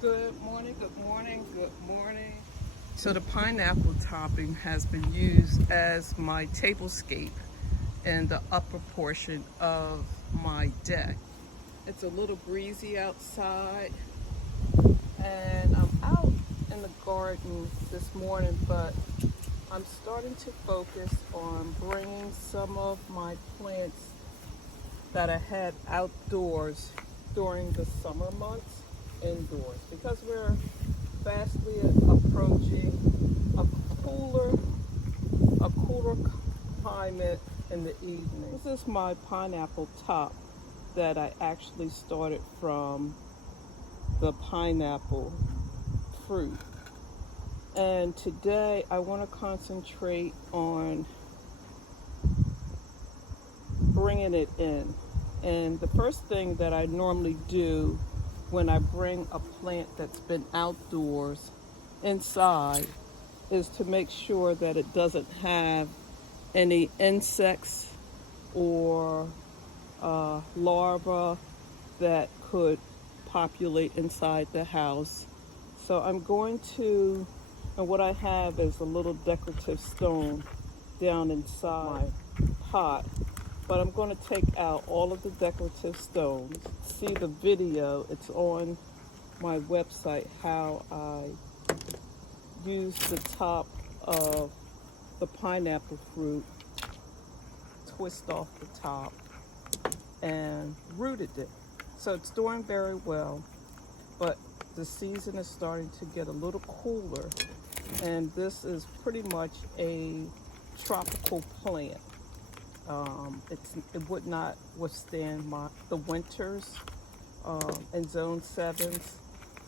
Good morning, good morning, good morning. So the pineapple topping has been used as my tablescape in the upper portion of my deck. It's a little breezy outside and I'm out in the garden this morning, but I'm starting to focus on bringing some of my plants that I had outdoors during the summer months indoors because we're fastly approaching a cooler a cooler climate in the evening. This is my pineapple top that I actually started from the pineapple fruit. And today I want to concentrate on bringing it in. And the first thing that I normally do when I bring a plant that's been outdoors inside is to make sure that it doesn't have any insects or larvae that could populate inside the house. So I'm going to, and what I have is a little decorative stone down inside my pot, but I'm going to take out all of the decorative stones. See the video, it's on my website, how I use the top of the pineapple fruit, twist off the top, and rooted it. So it's doing very well, but the season is starting to get a little cooler, and this is pretty much a tropical plant. It would not withstand the winters in zone 7s.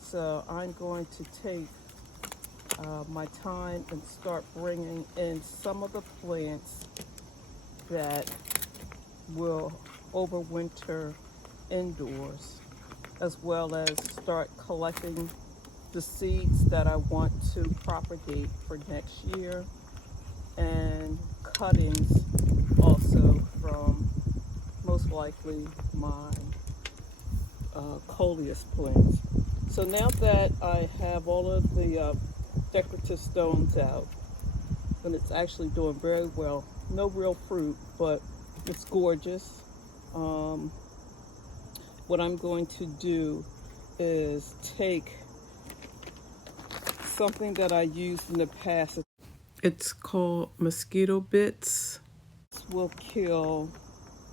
So I'm going to take my time and start bringing in some of the plants that will overwinter indoors, as well as start collecting the seeds that I want to propagate for next year, and cuttings also from most likely my coleus plants. So now that I have all of the decorative stones out, and it's actually doing very well, no real fruit, but it's gorgeous. What I'm going to do is take something that I used in the past. It's called mosquito bits. This will kill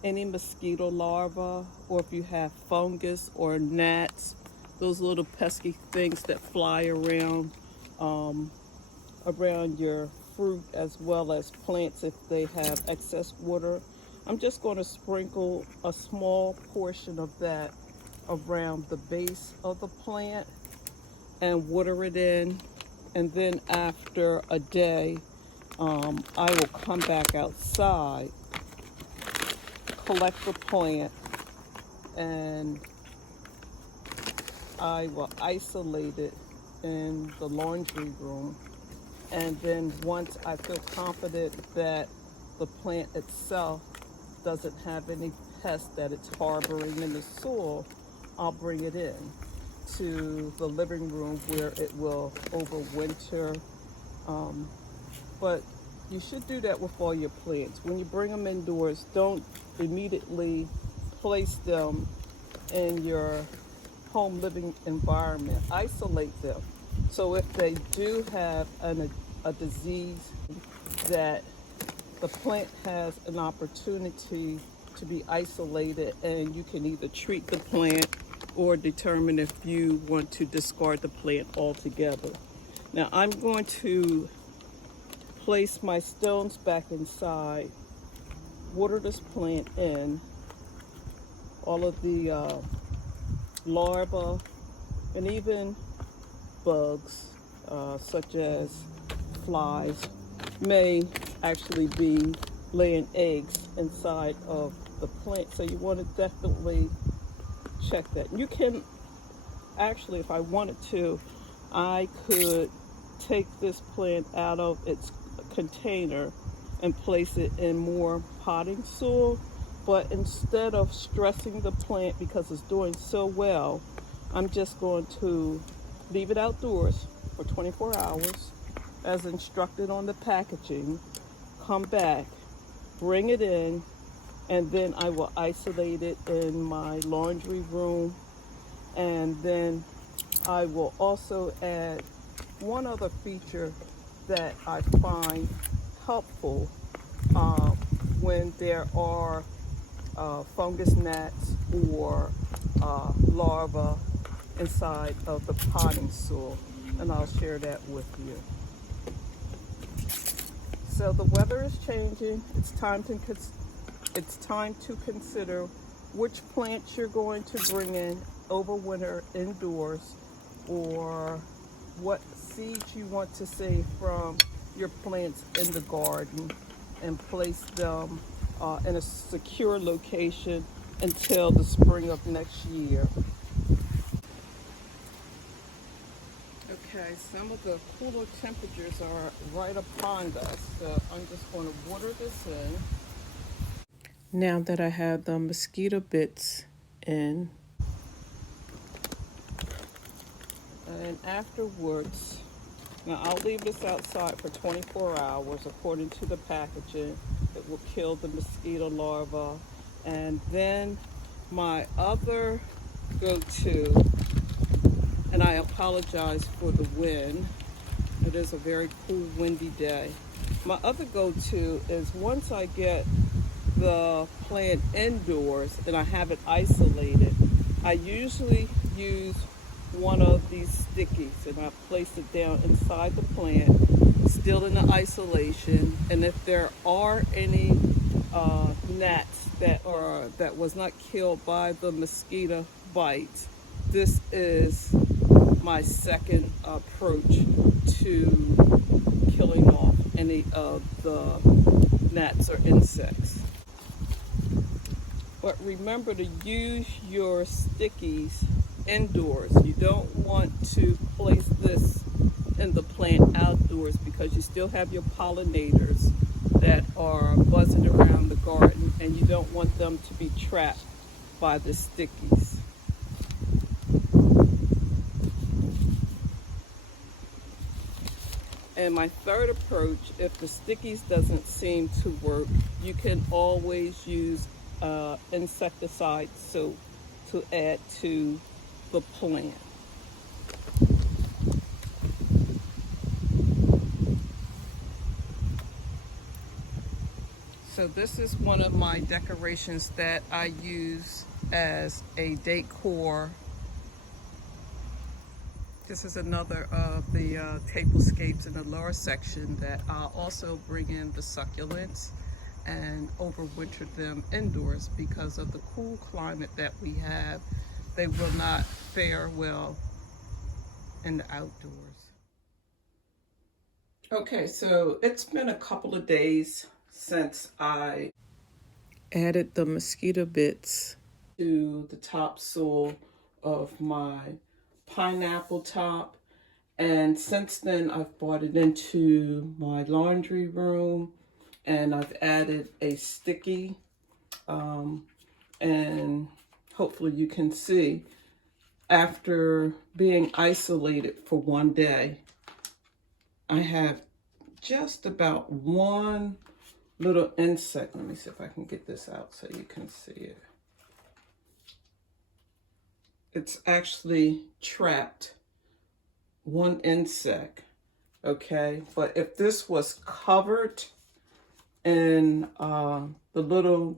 any mosquito larva, or if you have fungus or gnats, those little pesky things that fly around around your fruit as well as plants if they have excess water. I'm just going to sprinkle a small portion of that around the base of the plant and water it in, and then after a day I will come back outside, collect the plant, and I will isolate it in the laundry room. And then once I feel confident that the plant itself doesn't have any pests that it's harboring in the soil, I'll bring it in to the living room where it will overwinter. But you should do that with all your plants. When you bring them indoors, don't immediately place them in your home living environment. Isolate them. So if they do have a disease, that the plant has an opportunity to be isolated, and you can either treat the plant or determine if you want to discard the plant altogether. Now I'm going to place my stones back inside, water this plant in, all of the larvae and even bugs such as flies may actually be laying eggs inside of the plant, so you want to definitely check that. You can actually, if I wanted to, I could take this plant out of its container and place it in more potting soil, but instead of stressing the plant because it's doing so well, I'm just going to leave it outdoors for 24 hours as instructed on the packaging, come back, bring it in, and then I will isolate it in my laundry room. And then I will also add one other feature that I find helpful when there are fungus gnats or larvae inside of the potting soil, and I'll share that with you. So the weather is changing. It's time to consider which plants you're going to bring in over winter indoors, or what seeds you want to save from your plants in the garden and place them in a secure location until the spring of next year. Okay, some of the cooler temperatures are right upon us, so I'm just going to water this in. Now that I have the mosquito bits in, and afterwards, now I'll leave this outside for 24 hours according to the packaging. It will kill the mosquito larvae. And then my other go-to, and I apologize for the wind, it is a very cool windy day. My other go-to is once I get the plant indoors and I have it isolated, I usually use one of these stickies and I place it down inside the plant, still in the isolation. And if there are any gnats that was not killed by the mosquito bites, this is my second approach to killing off any of the gnats or insects. But remember to use your stickies indoors. You don't want to place this in the plant outdoors because you still have your pollinators that are buzzing around the garden, and you don't want them to be trapped by the stickies. And my third approach, if the stickies doesn't seem to work, you can always use insecticide soap to add to the plant. So this is one of my decorations that I use as a decor. This is another of the tablescapes in the lower section that I'll also bring in the succulents and overwinter them indoors. Because of the cool climate that we have, they will not fare well in the outdoors. Okay, so it's been a couple of days since I added the mosquito bits to the topsoil of my pineapple top, and since then I've brought it into my laundry room and I've added a sticky, and hopefully you can see, after being isolated for one day, I have just about one little insect. Let me see if I can get this out so you can see it. It's actually trapped one insect, okay? But if this was covered in the little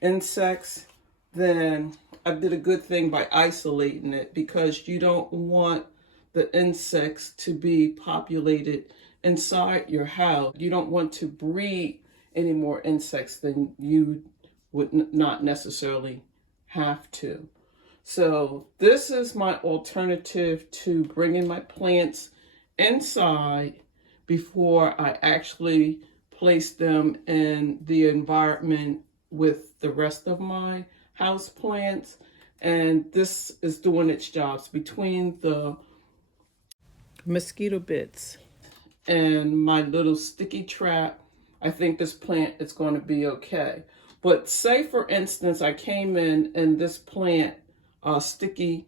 insects, then I did a good thing by isolating it, because you don't want the insects to be populated inside your house. You don't want to breed any more insects than you would not necessarily have to. So this is my alternative to bringing my plants inside before I actually place them in the environment with the rest of my house plants. And this is doing its jobs. Between the mosquito bits and my little sticky trap, I think this plant is going to be okay. But say for instance I came in and this plant sticky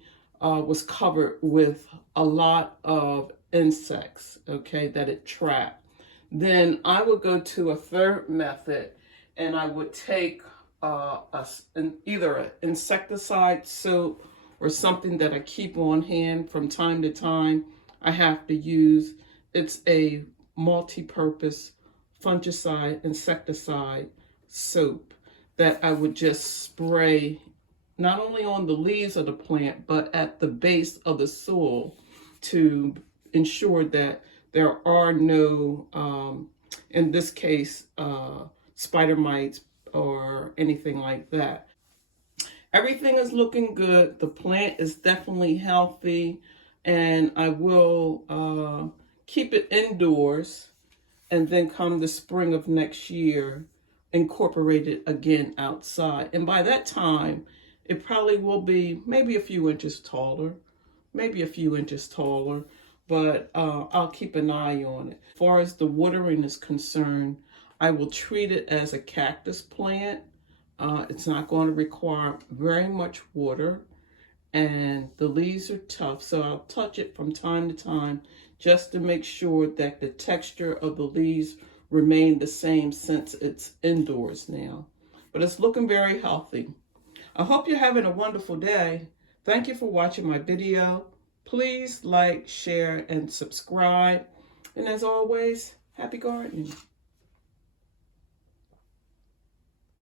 was covered with a lot of insects, okay, that it trapped. Then I would go to a third method, and I would take either an insecticide soap or something that I keep on hand from time to time. I have to use, it's a multi-purpose fungicide, insecticide soap that I would just spray not only on the leaves of the plant, but at the base of the soil to ensure that there are no, in this case, spider mites or anything like that. Everything is looking good. The plant is definitely healthy, and I will keep it indoors, and then come the spring of next year, incorporate it again outside. And by that time, it probably will be maybe a few inches taller, but I'll keep an eye on it. As far as the watering is concerned, I will treat it as a cactus plant. It's not going to require very much water, and the leaves are tough, so I'll touch it from time to time just to make sure that the texture of the leaves remain the same since it's indoors now. But it's looking very healthy. I hope you're having a wonderful day. Thank you for watching my video. Please like, share, and subscribe. And as always, happy gardening.